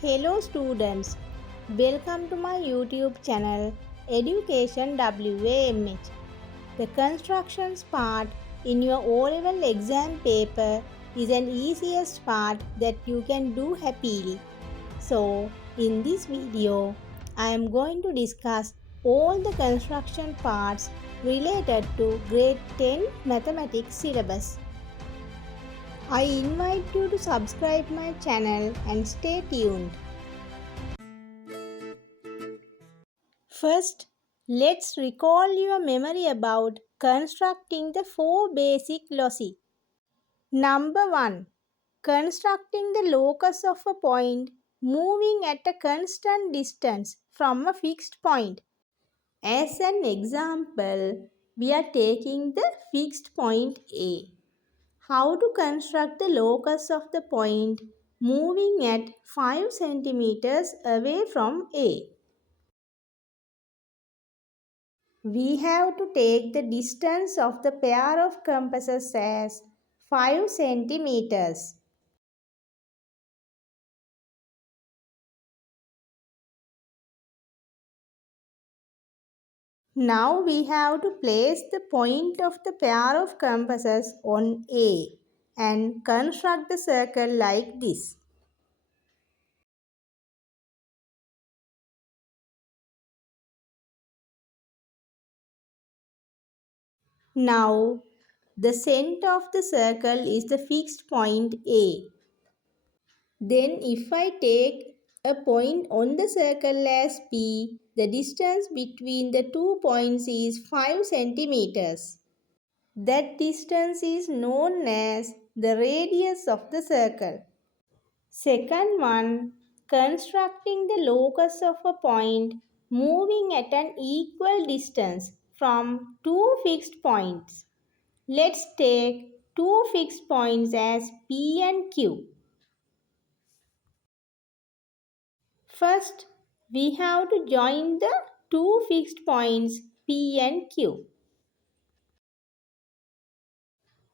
Hello students, welcome to my YouTube channel Education WAMH. The constructions part in your O-level exam paper is an easiest part that you can do happily. So, in this video, I am going to discuss all the construction parts related to grade 10 mathematics syllabus. I invite you to subscribe my channel and stay tuned. First, let's recall your memory about constructing the four basic loci. Number 1. Constructing the locus of a point moving at a constant distance from a fixed point. As an example, we are taking the fixed point A. How to construct the locus of the point moving at 5 centimeters away from A? We have to take the distance of the pair of compasses as 5 centimeters. Now we have to place the point of the pair of compasses on A and construct the circle like this. Now the center of the circle is the fixed point A. Then if I take a point on the circle as P, the distance between the 2 points is 5 centimeters. That distance is known as the radius of the circle. Second one, constructing the locus of a point moving at an equal distance from two fixed points. Let's take two fixed points as P and Q. First, we have to join the two fixed points P and Q.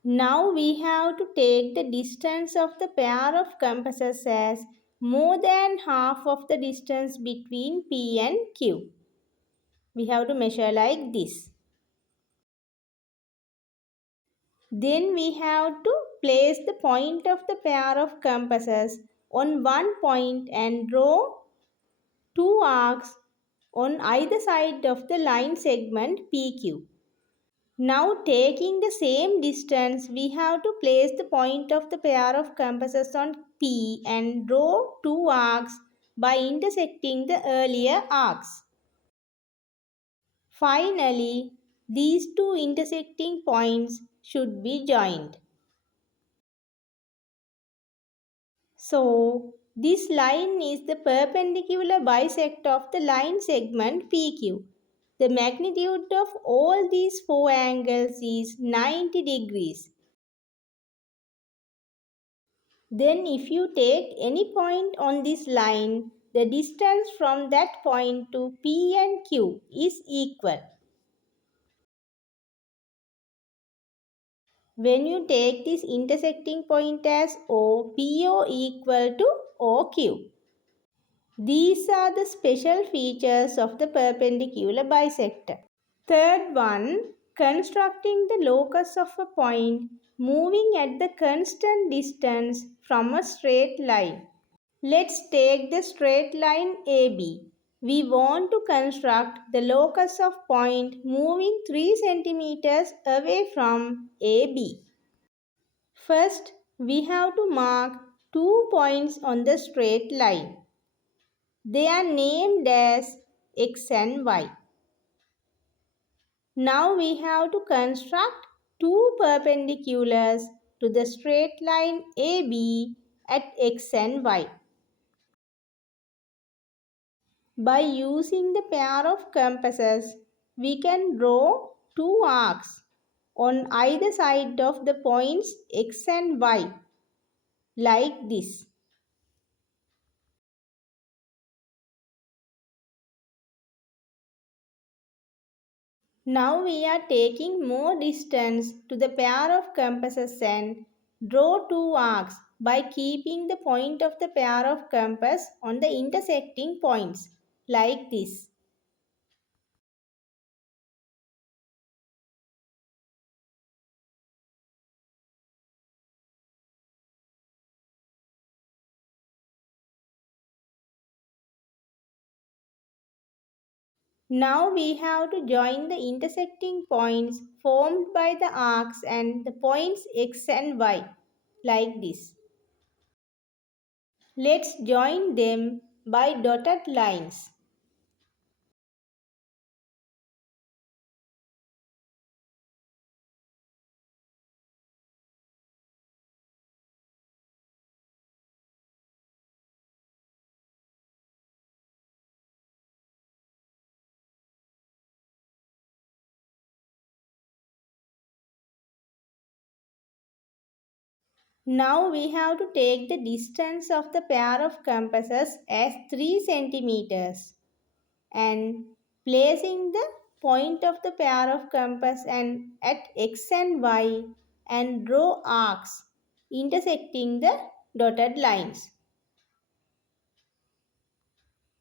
Now we have to take the distance of the pair of compasses as more than half of the distance between P and Q. We have to measure like this. Then we have to place the point of the pair of compasses on one point and draw two arcs on either side of the line segment PQ. Now taking the same distance, we have to place the point of the pair of compasses on P and draw two arcs by intersecting the earlier arcs. Finally, these two intersecting points should be joined. So, this line is the perpendicular bisect of the line segment PQ. The magnitude of all these four angles is 90 degrees. Then if you take any point on this line, the distance from that point to P and Q is equal. When you take this intersecting point as O, PO equal to OQ. These are the special features of the perpendicular bisector. Third one, constructing the locus of a point moving at the constant distance from a straight line. Let's take the straight line AB. We want to construct the locus of point moving 3 centimeters away from AB. First, we have to mark 2 points on the straight line. They are named as X and Y. Now we have to construct two perpendiculars to the straight line AB at X and Y. By using the pair of compasses, we can draw two arcs on either side of the points X and Y like this. Now we are taking more distance to the pair of compasses and draw two arcs by keeping the point of the pair of compass on the intersecting points, like this. Now we have to join the intersecting points formed by the arcs and the points x and y, like this. Let's join them by dotted lines. Now we have to take the distance of the pair of compasses as 3 centimeters and placing the point of the pair of compass and at x and y and draw arcs intersecting the dotted lines.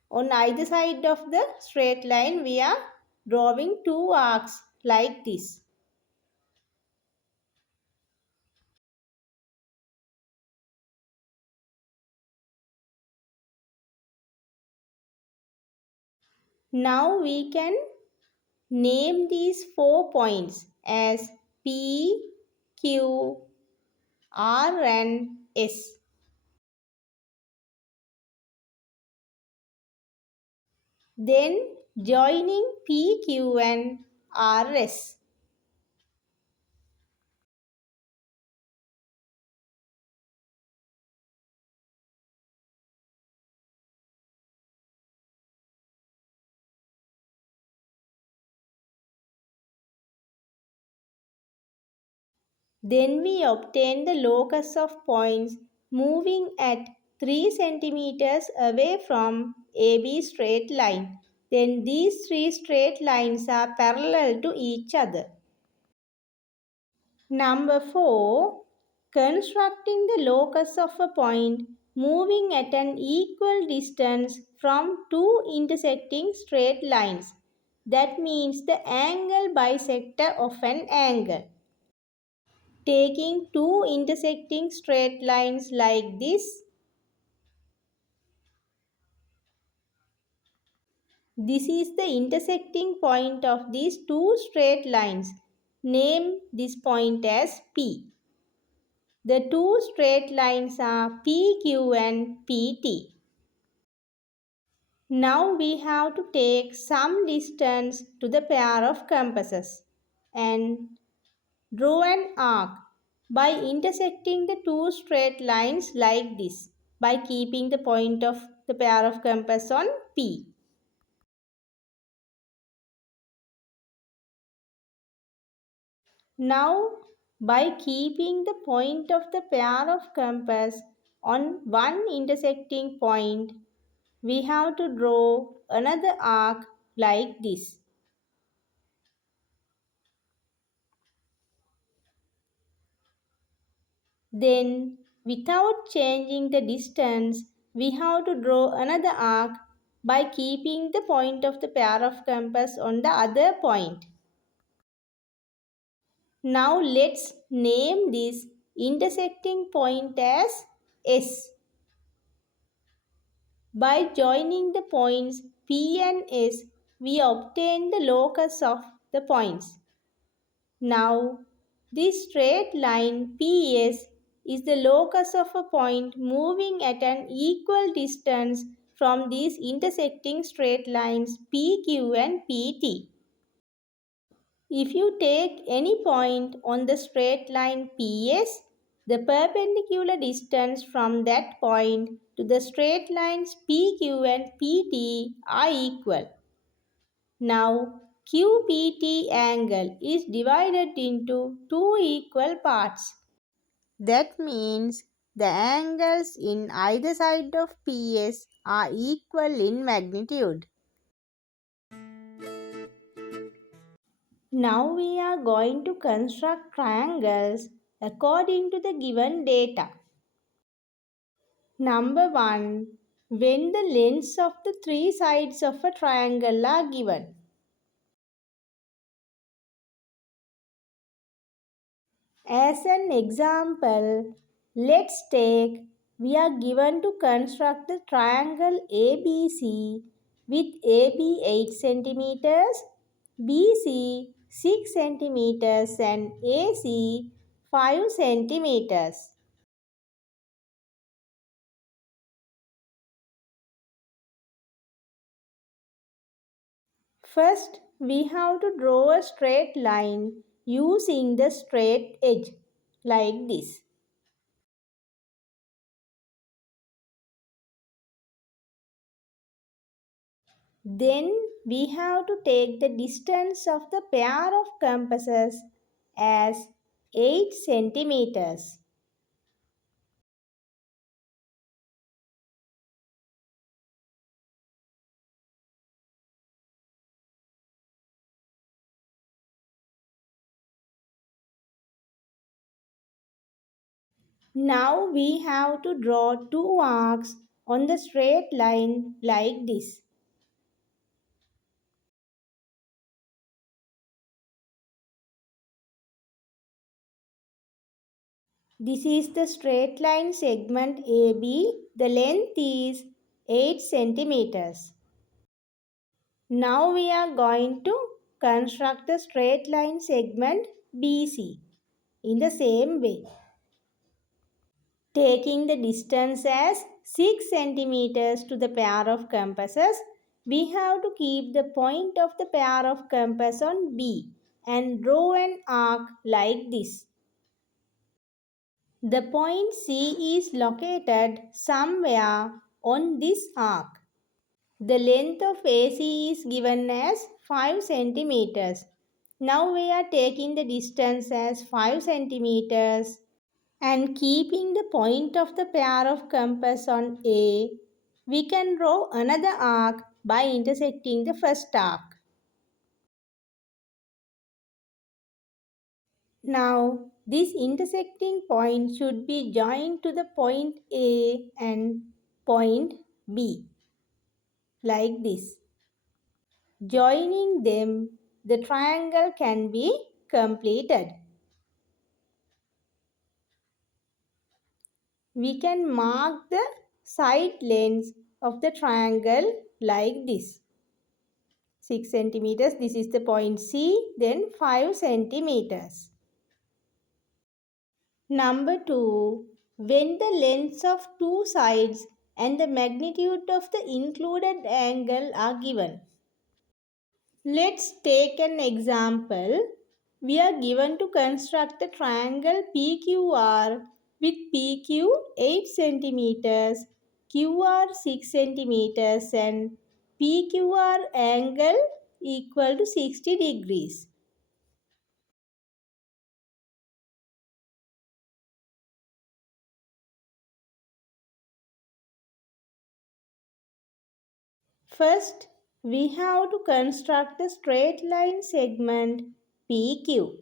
On either side of the straight line we are drawing 2 arcs like this. Now we can name these 4 points as P, Q, R and S. Then joining P, Q and R, S. Then we obtain the locus of points moving at 3 centimeters away from AB straight line. Then these 3 straight lines are parallel to each other. Number 4. Constructing the locus of a point moving at an equal distance from two intersecting straight lines. That means the angle bisector of an angle. Taking two intersecting straight lines like this. This is the intersecting point of these two straight lines. Name this point as P. The two straight lines are PQ and PT. Now we have to take some distance to the pair of compasses and draw an arc by intersecting the two straight lines like this by keeping the point of the pair of compass on P. Now by keeping the point of the pair of compass on one intersecting point, we have to draw another arc like this. Then, without changing the distance, we have to draw another arc by keeping the point of the pair of compass on the other point. Now let's name this intersecting point as S. By joining the points P and S, we obtain the locus of the points. Now, this straight line PS is the locus of a point moving at an equal distance from these intersecting straight lines PQ and PT. If you take any point on the straight line PS, the perpendicular distance from that point to the straight lines PQ and PT are equal. Now, QPT angle is divided into two equal parts. That means the angles in either side of PS are equal in magnitude. Now we are going to construct triangles according to the given data. Number 1. When the lengths of the three sides of a triangle are given. As an example, let's take we are given to construct the triangle ABC with AB 8 centimeters, BC 6 centimeters and AC 5 centimeters. First, we have to draw a straight line using the straight edge like this. Then we have to take the distance of the pair of compasses as 8 centimeters. Now we have to draw two arcs on the straight line like this. This is the straight line segment AB. The length is 8 centimeters. Now we are going to construct the straight line segment BC in the same way. Taking the distance as 6 centimeters to the pair of compasses, we have to keep the point of the pair of compass on B and draw an arc like this. The point C is located somewhere on this arc. The length of AC is given as 5 centimeters. Now we are taking the distance as 5 centimeters and keeping the point of the pair of compass on A, we can draw another arc by intersecting the first arc. Now, this intersecting point should be joined to the point A and point B, like this. Joining them, the triangle can be completed. We can mark the side lengths of the triangle like this. 6 centimeters, this is the point C, then 5 centimeters. Number 2. When the lengths of two sides and the magnitude of the included angle are given. Let's take an example. We are given to construct a triangle PQR with PQ 8 centimeters, QR 6 centimeters and PQR angle equal to 60 degrees. First, we have to construct a straight line segment PQ.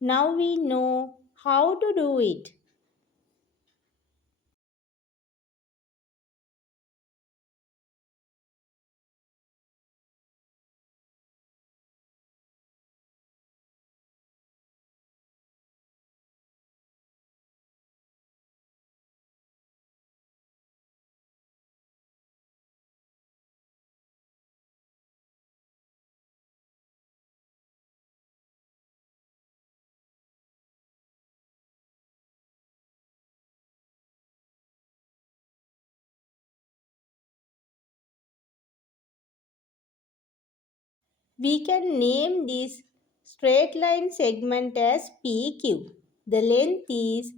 Now we know how to do it. We can name this straight line segment as PQ. The length is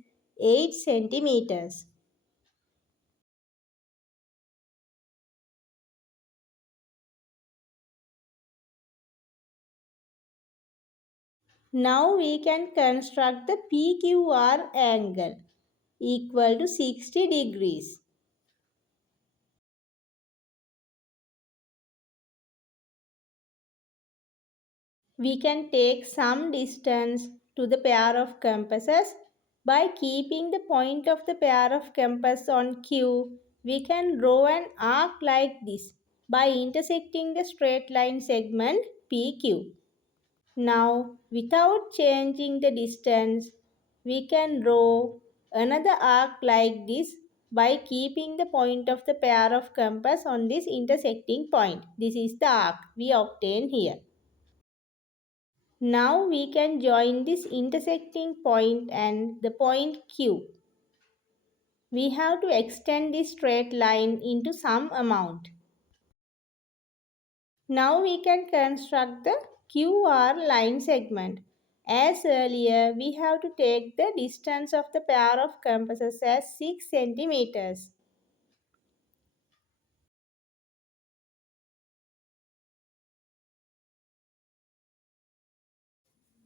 8 centimeters. Now we can construct the PQR angle equal to 60 degrees. We can take some distance to the pair of compasses By keeping the point of the pair of compass on Q, we can draw an arc like this by intersecting the straight line segment PQ. Now, without changing the distance, we can draw another arc like this by keeping the point of the pair of compass on this intersecting point. This is the arc we obtain here. Now we can join this intersecting point and the point Q. We have to extend this straight line into some amount. Now we can construct the QR line segment. As earlier, we have to take the distance of the pair of compasses as 6 centimeters.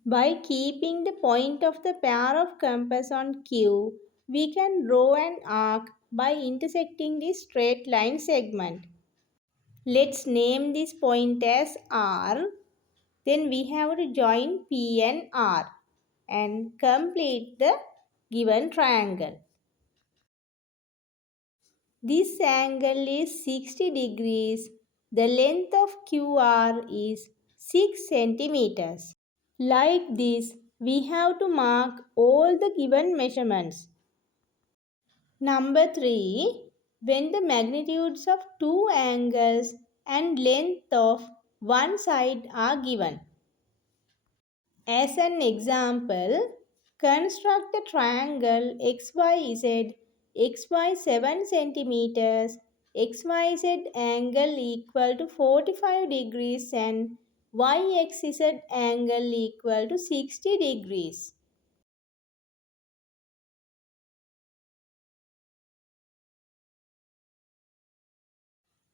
By keeping the point of the pair of compass on Q, we can draw an arc by intersecting this straight line segment. Let's name this point as R. Then we have to join P and R and complete the given triangle. This angle is 60 degrees. The length of QR is 6 centimeters. Like this, we have to mark all the given measurements. Number 3. When the magnitudes of two angles and length of one side are given. As an example, construct a triangle XYZ, XY 7 centimeters, XYZ angle equal to 45 degrees and YXZ angle equal to 60 degrees.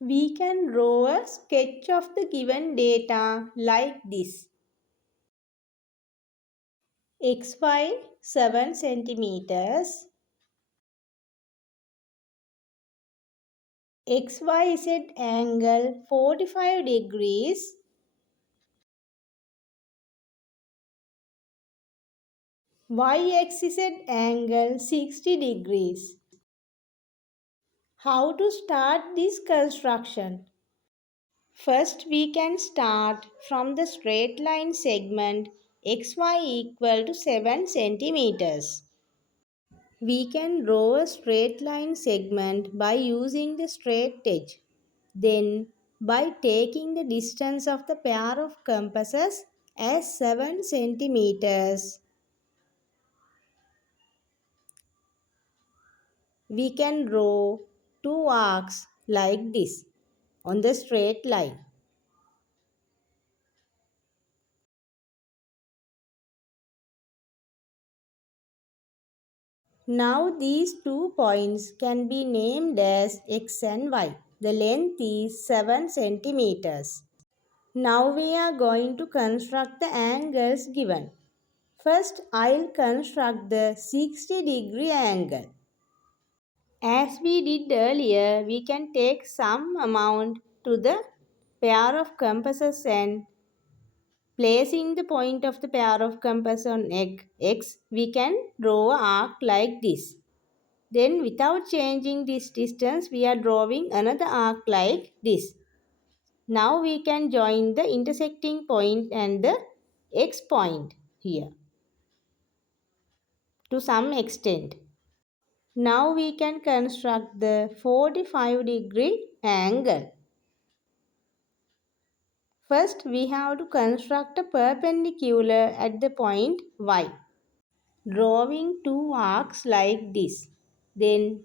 We can draw a sketch of the given data like this. XY 7 centimeters, XYZ angle 45 degrees, YXZ angle 60 degrees. How to start this construction? First we can start from the straight line segment XY equal to 7 centimeters. We can draw a straight line segment by using the straight edge. Then, by taking the distance of the pair of compasses as 7 centimeters, we can draw two arcs like this on the straight line. Now these 2 points can be named as X and Y. The length is 7 centimeters. Now we are going to construct the angles given. First, I'll construct the 60-degree angle. As we did earlier, we can take some amount to the pair of compasses and placing the point of the pair of compass on X, we can draw an arc like this. Then without changing this distance, we are drawing another arc like this. Now we can join the intersecting point and the X point here to some extent. Now we can construct the 45-degree angle. First, we have to construct a perpendicular at the point Y. Drawing two arcs like this. Then,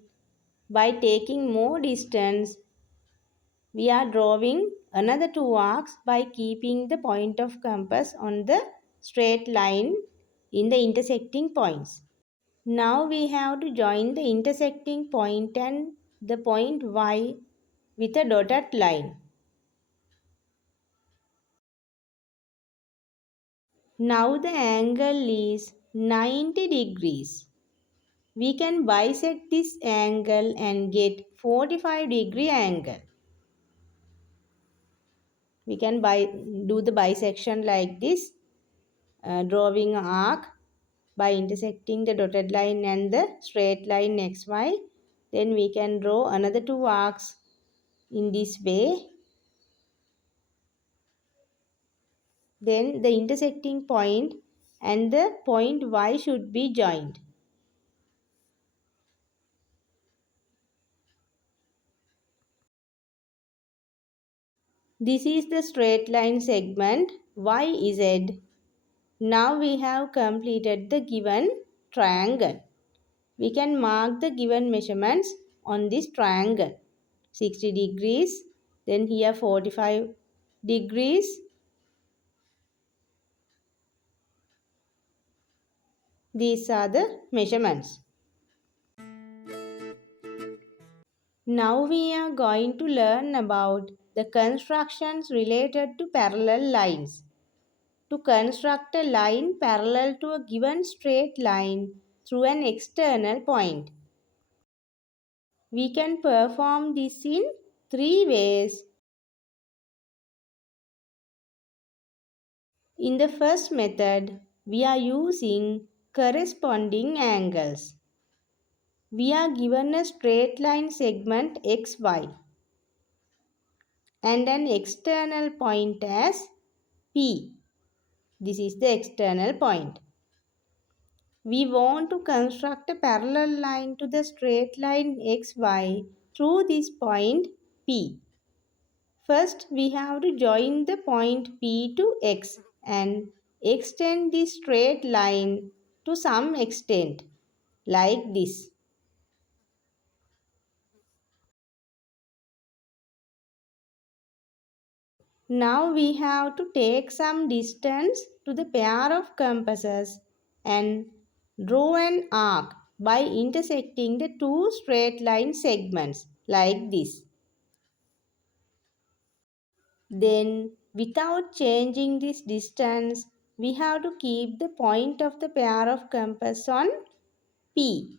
by taking more distance, we are drawing another two arcs by keeping the point of compass on the straight line in the intersecting points. Now we have to join the intersecting point and the point Y with a dotted line. Now the angle is 90 degrees. We can bisect this angle and get 45-degree angle. We can do the bisection like this, drawing an arc by intersecting the dotted line and the straight line xy. Then we can draw another two arcs in this way. Then the intersecting point and the point y should be joined. This is the straight line segment YZ. Now we have completed the given triangle. We can mark the given measurements on this triangle. 60 degrees, then here 45 degrees. These are the measurements. Now we are going to learn about the constructions related to parallel lines. To construct a line parallel to a given straight line through an external point. We can perform this in three ways. In the first method, we are using corresponding angles. We are given a straight line segment xy and an external point as P. This is the external point. We want to construct a parallel line to the straight line xy through this point P. First, we have to join the point P to x and extend the straight line to some extent, like this. Now we have to take some distance to the pair of compasses and draw an arc by intersecting the two straight line segments, like this. Then, without changing this distance, we have to keep the point of the pair of compass on P.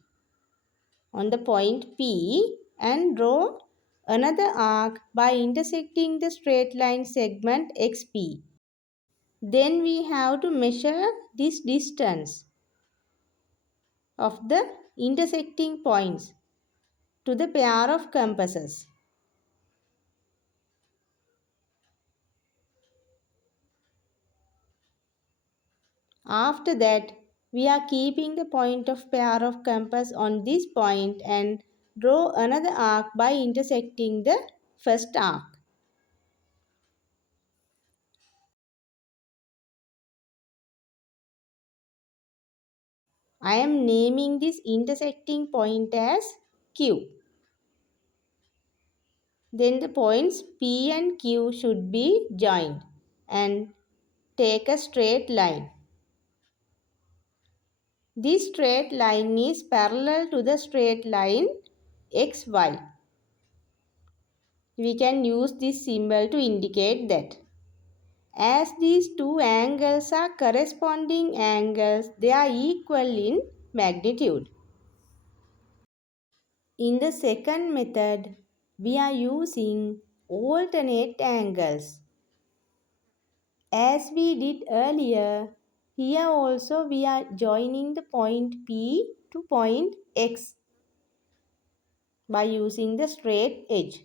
On the point P and draw another arc by intersecting the straight line segment XP. Then we have to measure this distance of the intersecting points to the pair of compasses. After that, we are keeping the point of pair of compass on this point and draw another arc by intersecting the first arc. I am naming this intersecting point as Q. Then the points P and Q should be joined and take a straight line. This straight line is parallel to the straight line XY. We can use this symbol to indicate that. As these two angles are corresponding angles, they are equal in magnitude. In the second method, we are using alternate angles. As we did earlier, here also we are joining the point P to point X by using the straight edge.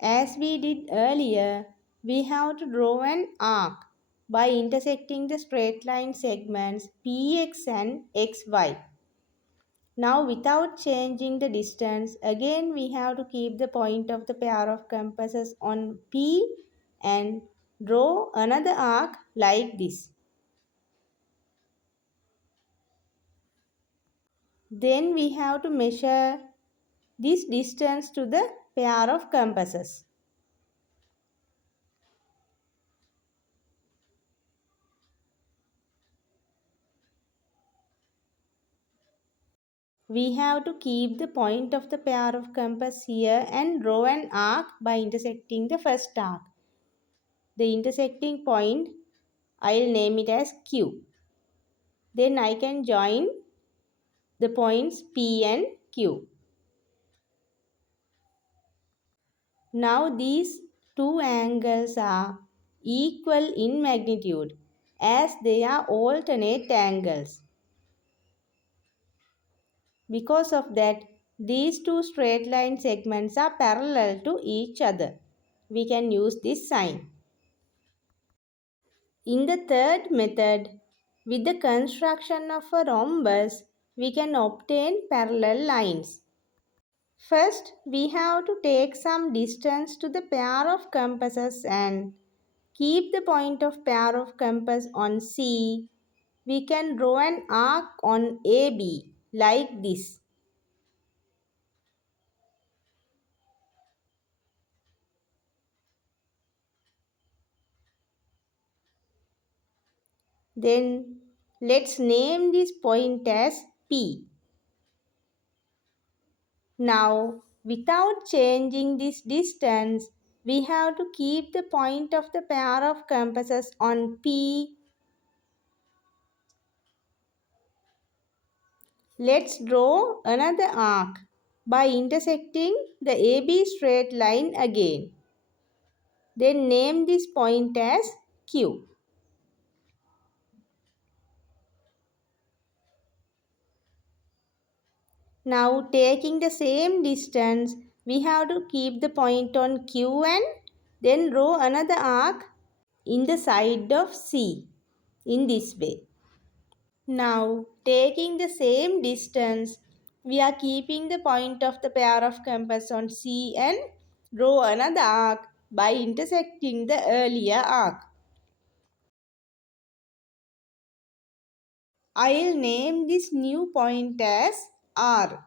As we did earlier, we have to draw an arc by intersecting the straight line segments PX and XY. Now without changing the distance, again we have to keep the point of the pair of compasses on P and draw another arc like this. Then we have to measure this distance to the pair of compasses. We have to keep the point of the pair of compass here and draw an arc by intersecting the first arc. The intersecting point, I'll name it as Q. Then I can join the points P and Q. Now these two angles are equal in magnitude. as they are alternate angles. Because of that, these two straight line segments are parallel to each other. We can use this sign. In the third method, with the construction of a rhombus, we can obtain parallel lines. First, we have to take some distance to the pair of compasses and keep the point of pair of compass on C. We can draw an arc on AB like this. Then let's name this point as P. Now, without changing this distance, we have to keep the point of the pair of compasses on P. Let's draw another arc by intersecting the AB straight line again. Then name this point as Q. Now taking the same distance, we have to keep the point on Q and then draw another arc in the side of C in this way. Now taking the same distance, we are keeping the point of the pair of compass on C and draw another arc by intersecting the earlier arc. I'll name this new point as R.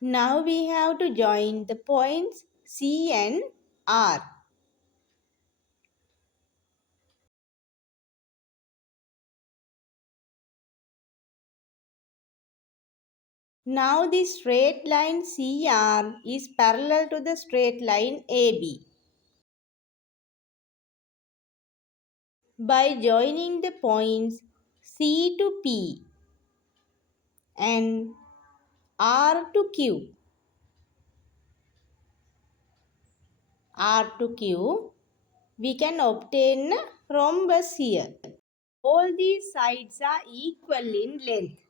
Now we have to join the points C and R. Now the straight line CR is parallel to the straight line AB. By joining the points C to P and R to Q, we can obtain a rhombus here. All these sides are equal in length.